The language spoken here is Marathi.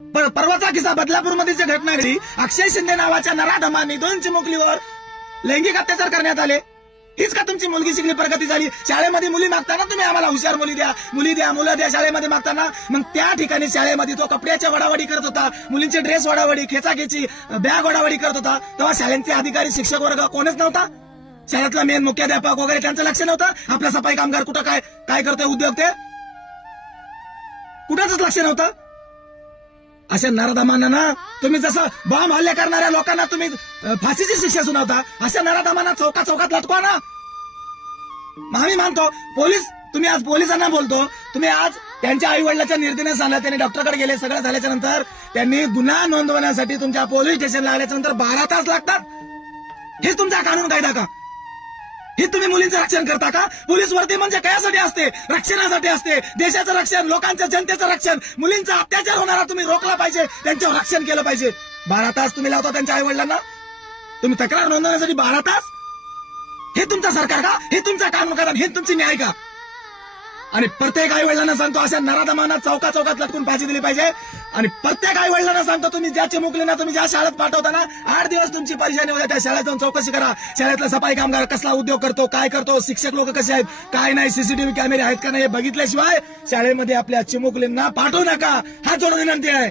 परवाचा किस्सा बदलापूरमध्ये जी घटना घडली, अक्षय शिंदे नावाच्या नराधमांनी 2 चिमुकलीवर लैंगिक अत्याचार करण्यात आले. हीच का तुमची मुलगी शिकली प्रगती झाली? शाळेमध्ये मुली मागताना तुम्ही आम्हाला हुशार मुली द्या, मुलं द्या शाळेमध्ये मागताना, मग त्या ठिकाणी शाळेमध्ये तो कपड्याच्या वडावडी करत होता, मुलींचे ड्रेस वडावडी, खेचाखेची, बॅग वडावडी करत होता. तेव्हा शाळेचे अधिकारी शिक्षक वर्ग कोणच नव्हता? शाळेतला मेन मुख्याध्यापक वगैरे त्यांचं लक्ष नव्हतं? आपला सफाई कामगार कुठं काय करतोय उद्योग, ते कुठंच लक्ष नव्हतं? अशा नराधमांना ना तुम्ही जसं बॉम्ब हल्ले करणाऱ्या लोकांना तुम्ही फाशीची शिक्षा सुनावता, अशा नराधमांना चौकात लटकवा ना. आम्ही मानतो पोलीस, तुम्ही आज पोलिसांना बोलतो, तुम्ही आज त्यांच्या आई वडिलांच्या निर्देश झाला, त्यांनी डॉक्टरकडे गेले, सगळं झाल्याच्या नंतर त्यांनी गुन्हा नोंदवण्यासाठी तुमच्या पोलीस स्टेशनला आल्याच्या नंतर 12 तास लागतात. हेच तुमचा कानून कायदा का? हे तुम्ही मुलींचं रक्षण करता का? पोलीस वर्दी म्हणजे कशासाठी असते? रक्षणासाठी असते. देशाचं रक्षण, लोकांच्या जनतेचं रक्षण. मुलींचा अत्याचार होणारा तुम्ही रोखला पाहिजे, त्यांच्यावर रक्षण केलं पाहिजे. 12 तास तुम्ही लावता त्यांच्या आई वडिलांना? तुम्ही तक्रार नोंदवण्यासाठी 12 तास? हे तुमचं सरकार का? हे तुमचा कानून का? हे तुमची न्याय का? आणि प्रत्येक आई वडिलांना सांगतो, अशा नराधमांना चौकात लटकून फाशी दिली पाहिजे. आणि प्रत्येक आई वडिलांना सांगतो, तुम्ही ज्या चिमुकलींना तुम्ही ज्या शाळेत पाठवता ना, 8 दिवस तुमची परेशानी होते, त्या शाळेत जाऊन चौकशी करा. शाळेतला सफाई कामगार कसला उद्योग करतो, काय करतो, शिक्षक लोक कसे आहेत, काय नाही, सीसीटीव्ही कॅमेरे आहेत का नाही, हे बघितल्याशिवाय शाळेमध्ये आपल्या चिमुकलींना पाठवू नका. हा जोडून विनंती आहे.